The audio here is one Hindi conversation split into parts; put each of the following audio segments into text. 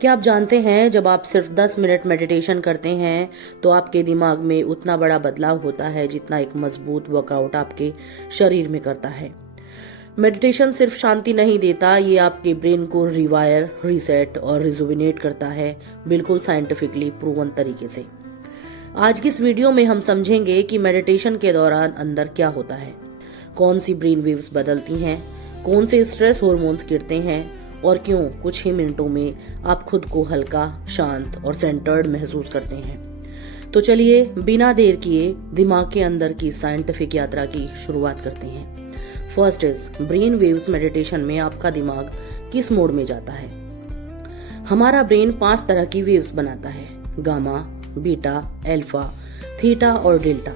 क्या आप जानते हैं जब आप सिर्फ 10 मिनट मेडिटेशन करते हैं तो आपके दिमाग में उतना बड़ा बदलाव होता है जितना एक मजबूत वर्कआउट आपके शरीर में करता है। मेडिटेशन सिर्फ शांति नहीं देता, ये आपके ब्रेन को रिवायर, रीसेट और रिजुविनेट करता है, बिल्कुल साइंटिफिकली प्रूवन तरीके से। आज की इस वीडियो में हम समझेंगे कि मेडिटेशन के दौरान अंदर क्या होता है, कौन सी ब्रेन वेव्स बदलती हैं, कौन से स्ट्रेस हार्मोन्स गिरते हैं और क्यों कुछ ही मिनटों में आप खुद को हल्का, शांत और सेंटर्ड महसूस करते हैं। तो चलिए बिना देर किए दिमाग के अंदर की साइंटिफिक यात्रा की शुरुआत करते हैं। First is brain waves. Meditation में आपका दिमाग किस मोड में जाता है? हमारा ब्रेन 5 तरह की वेव्स बनाता है: गामा, बीटा, अल्फा, थीटा और डेल्टा।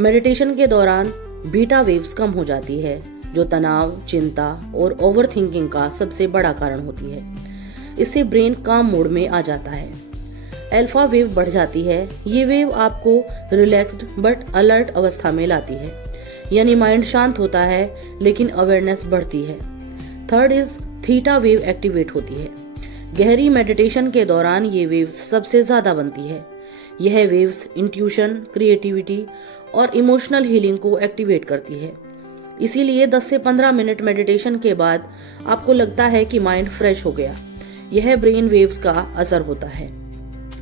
मेडिटेशन के दौरान बीटा वेव्स कम हो जाती है, जो तनाव, चिंता और ओवर थिंकिंग का सबसे बड़ा कारण होती है। इससे ब्रेन काम मोड में आ जाता है। अल्फा वेव बढ़ जाती है। ये वेव आपको रिलैक्स्ड बट अलर्ट अवस्था में लाती है, यानी माइंड शांत होता है लेकिन अवेयरनेस बढ़ती है। Third is theta wave activate होती है। गहरी मेडिटेशन के दौरान ये वेव्स सबसे ज्यादा बनती है। यह वेव्स इंट्यूशन, क्रिएटिविटी और इमोशनल हीलिंग को एक्टिवेट करती है। इसीलिए 10 से 15 मिनट मेडिटेशन के बाद आपको लगता है कि माइंड फ्रेश हो गया। यह ब्रेन वेव्स का असर होता है।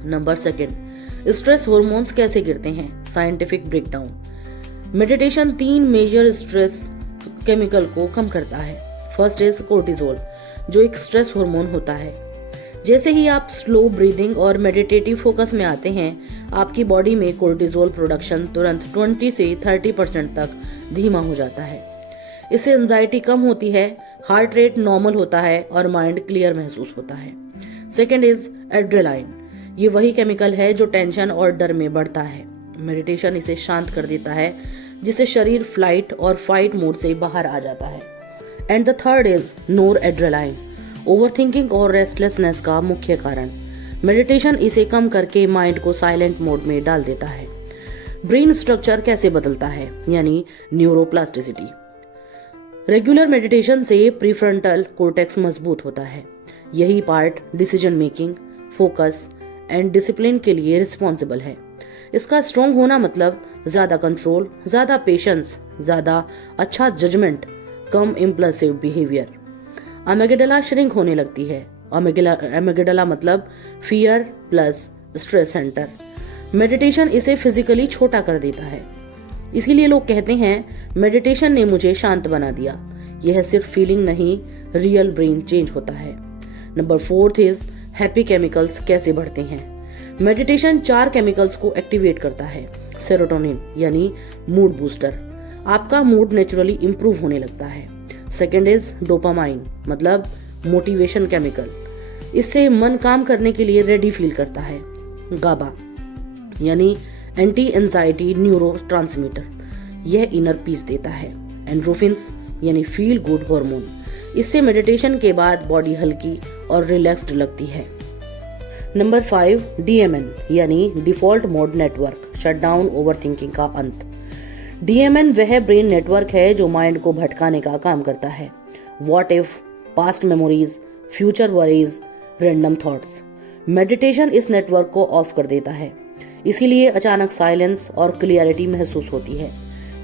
नंबर सेकंड, स्ट्रेस हार्मोन्स कैसे गिरते हैं? Scientific breakdown. Meditation 3 major stress chemical को कम करता है। फर्स्ट इज कोर्टिजोल, जो एक स्ट्रेस हार्मोन होता है। जैसे ही आप स्लो ब्रीदिंग और मेडिटेटिव फोकस में आते हैं, आपकी बॉडी में कोर्टिजोल प्रोडक्शन तुरंत 20 से 30% तक धीमा हो जाता है। इससे एंजाइटी कम होती है, हार्ट रेट नॉर्मल होता है और माइंड क्लियर महसूस होता है। Second is adrenaline. ये वही केमिकल है जो टेंशन और डर में बढ़ता है। मेडिटेशन इसे शांत कर देता है, जिससे शरीर फ्लाइट और फाइट मोड से बाहर आ जाता है। And the third is NOR adrenaline, overthinking और रेस्टलेसनेस का मुख्य कारण। मेडिटेशन इसे कम करके माइंड को साइलेंट मोड में डाल देता है। ब्रेन स्ट्रक्चर कैसे बदलता है, यानी न्यूरोप्लास्टिसिटी। रेगुलर मेडिटेशन से प्रीफ्रंटल कॉर्टेक्स मजबूत होता है। यही part decision making, focus and discipline के लिए रिस्पॉन्सिबल है। इसका स्ट्रॉन्ग होना मतलब ज्यादा कंट्रोल, ज्यादा पेशेंस, ज्यादा अच्छा जजमेंट, कम इम्पल्सिव बिहेवियर। अमेगडाला श्रिंक होने लगती है। अमेगडाला मतलब fear plus stress centre. Meditation इसे फिजिकली छोटा कर देता है। इसीलिए लोग कहते हैं मेडिटेशन ने मुझे शांत बना दिया। यह सिर्फ फीलिंग नहीं, रियल ब्रेन चेंज होता है। नंबर 4 इज हैप्पी केमिकल्स कैसे बढ़ते हैं। मेडिटेशन 4 केमिकल्स को एक्टिवेट करता है। सेरोटोनिन यानी मूड बूस्टर, आपका मूड नेचुरली इंप्रूव होने लगता है। सेकेंड इज डोपामाइन, मतलब मोटिवेशन केमिकल, इससे मन काम करने के लिए रेडी फील करता है। गाबा यानी एंटी एंजाइटी न्यूरोट्रांसमीटर, यह इनर पीस देता है। एंड्रोफिन्स यानी फील गुड हार्मोन, इससे मेडिटेशन के बाद बॉडी हल्की और रिलैक्स्ड लगती है। नंबर 5 DMN यानी default mode network, shutdown overthinking का अंत। DMN वह ब्रेन नेटवर्क है जो माइंड को भटकाने का काम करता है। What if, past memories, future worries, random thoughts. Meditation इस नेटवर्क को ऑफ कर देता है। इसीलिए अचानक साइलेंस और क्लियरिटी महसूस होती है।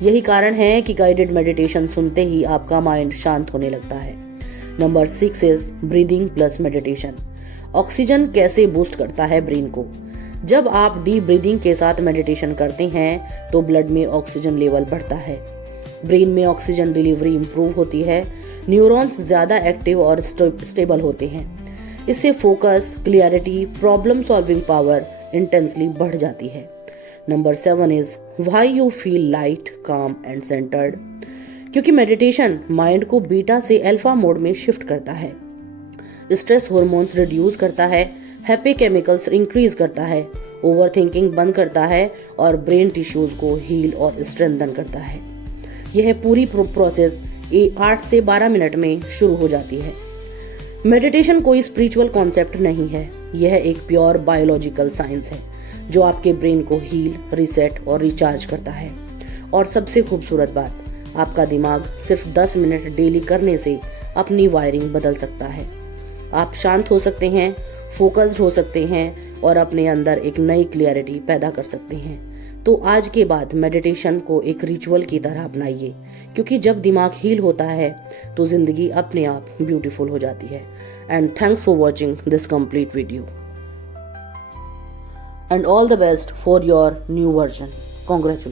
यही कारण है कि गाइडेड मेडिटेशन सुनते ही आपका माइंड शांत होने लगता है। Number 6 is breathing plus meditation. Oxygen कैसे बूस्ट करता है ब्रेन को? जब आप डीप ब्रीदिंग के साथ मेडिटेशन करते हैं तो ब्लड में ऑक्सीजन लेवल बढ़ता है, ब्रेन में ऑक्सीजन डिलीवरी इंप्रूव होती है, न्यूरॉन्स ज्यादा एक्टिव और स्टेबल होते हैं। इससे focus, clarity, problem solving power intensely बढ़ जाती है। Number 7 is why you feel light, काम एंड सेंटर्ड। क्योंकि मेडिटेशन माइंड को बीटा से अल्फा मोड में शिफ्ट करता है, स्ट्रेस हार्मोन्स रिड्यूस करता है, हैप्पी केमिकल्स इंक्रीज करता है, ओवरथिंकिंग बंद करता है और ब्रेन टिश्यूज को हील और स्ट्रेंथन करता है। यह पूरी प्रोसेस 8 से 12 मिनट में शुरू हो जाती है। मेडिटेशन कोई स्पिरिचुअल कॉन्सेप्ट नहीं है, यह एक प्योर बायोलॉजिकल साइंस है जो आपके ब्रेन को हील, रीसेट और रिचार्ज करता है। और सबसे खूबसूरत बात, आपका दिमाग सिर्फ 10 मिनट डेली करने से अपनी वायरिंग बदल सकता है। आप शांत हो सकते हैं, फोकस्ड हो सकते हैं और अपने अंदर एक नई क्लियरिटी पैदा कर सकते हैं। तो आज के बाद मेडिटेशन को एक रिचुअल की तरह अपनाइए, क्योंकि जब दिमाग हील होता है तो जिंदगी अपने आप ब्यूटीफुल हो जाती है। And thanks for watching this complete video and all the best for your new version. Congratulation.